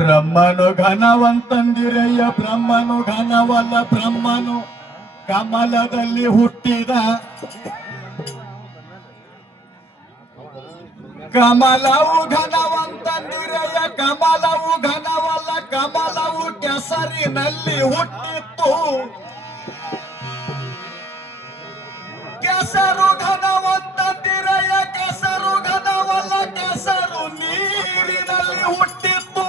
ಬ್ರಹ್ಮನು ಘನವಂತಂದಿರಯ್ಯ, ಬ್ರಹ್ಮನು ಘನವಲ್ಲ, ಬ್ರಹ್ಮನು ಕಮಲದಲ್ಲಿ ಹುಟ್ಟಿದ. ಕಮಲವು ಘನವಂತಂದಿರಯ್ಯ, ಕಮಲವು ಘನವಲ್ಲ, ಕಮಲವು ಕೆಸರಿನಲ್ಲಿ ಹುಟ್ಟಿತ್ತು. ಕೆಸರು ಘನವಂತಂದಿರಯ್ಯ, ಕೆಸರು ಘನವಲ್ಲ, ಕೆಸರು ನೀರಿನಲ್ಲಿ ಹುಟ್ಟಿತ್ತು.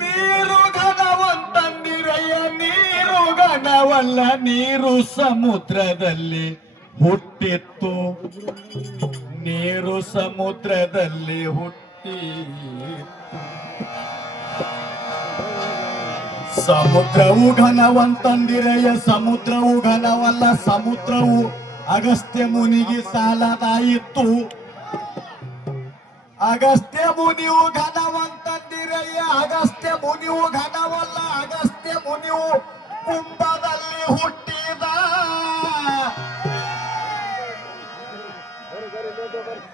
ನೀರು ಘನವಂತಂದಿರಯ್ಯ, ನೀರು ಘನವಲ್ಲ, ನೀರು ಸಮುದ್ರದಲ್ಲಿ ಹುಟ್ಟಿತ್ತು. ನೀರು ಸಮುದ್ರದಲ್ಲಿ ಹುಟ್ಟಿತ್ತು. ಸಮುದ್ರವು ಘನವಂತಂದಿರಯ್ಯ, ಸಮುದ್ರವು ಘನವಲ್ಲ, ಸಮುದ್ರವು ಅಗಸ್ತ್ಯ ಮುನಿಗೆ ಸಾಲದಾಯಿತು. ಅಗಸ್ತ್ಯ ಮುನಿಯು ಘನವಂತಂದಿರಯ್ಯ, ಅಗಸ್ತ್ಯ ಮುನಿಯು ಘನವಲ್ಲ, ಅಗಸ್ತ್ಯ ಮುನಿಯು ಕುಂಭದಲ್ಲಿ ಹುಟ್ಟಿದ.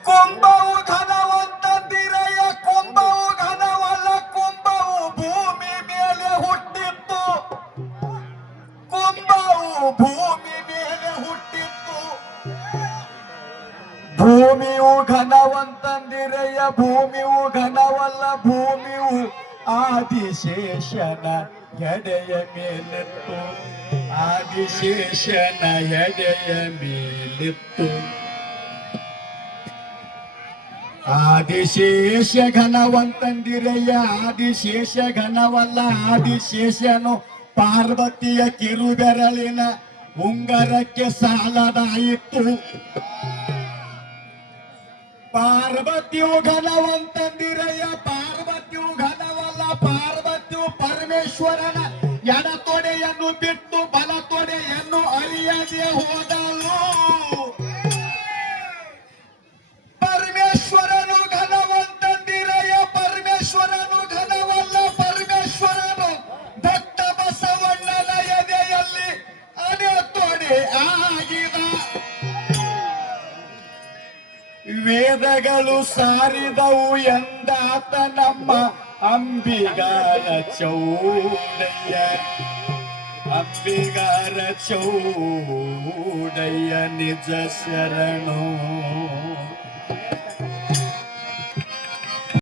ಕುಂಭವು ಘನವಂತಂದಿರಯ್ಯ, ಕುಂಭವು ಘನವಲ್ಲ, ಕುಂಭವು ಭೂಮಿ ಮೇಲೆ ಹುಟ್ಟಿತ್ತು. ಕುಂಭವು ಭೂಮಿ ಮೇಲೆ ಹುಟ್ಟಿತ್ತು. ಭೂಮಿಯು ಘನವಂತಂದಿರಯ್ಯ, ಭೂಮಿಯು ಘನವಲ್ಲ, ಭೂಮಿಯು ಆದಿಶೇಷನ ಎಡೆಯ ಮೇಲಿತ್ತು. ಆದಿಶೇಷನ ಎಡೆಯ ಮೇಲಿತ್ತು. ಆದಿಶೇಷ ಘನವಂತಂದಿರಯ್ಯ, ಆದಿಶೇಷ ಘನವಲ್ಲ, ಆದಿಶೇಷನು ಪಾರ್ವತಿಯ ಕಿರುಬೆರಳಿನ ಉಂಗರಕ್ಕೆ ಸಾಲದಾಯಿತು. ಪಾರ್ವತಿಯು ಘನವಂತಂದಿರಯ್ಯ, ಪಾರ್ವತಿಯು ಘನವಲ್ಲ, ಪಾರ್ವತಿಯು ಪರಮೇಶ್ವರನ ಎಡತೊಡೆಯನ್ನು ಬಿಟ್ಟು ಬಲತೊಡೆಯನ್ನು ಅರಿಯದೆ ಹೋದಳು. ಪರಮೇಶ್ವರನು ಘನವಂತಂದಿರಯ್ಯ, ಪರಮೇಶ್ವರನು ಘನವಲ್ಲ, ಪರಮೇಶ್ವರನು ಭಕ್ತ ಬಸವಣ್ಣನ ಎದೆಯಲ್ಲಿ ಅಡೆತೊಡೆ ಆಗಿದ. ವೇದಗಳು ಸಾರಿದವು ಎಂದಾತ ನಮ್ಮ ಅಂಬಿಗಾರ ಚೌಡಯ್ಯ, ಅಂಬಿಗಾರ ಚೌಡಯ್ಯ ನಿಜ ಶರಣು.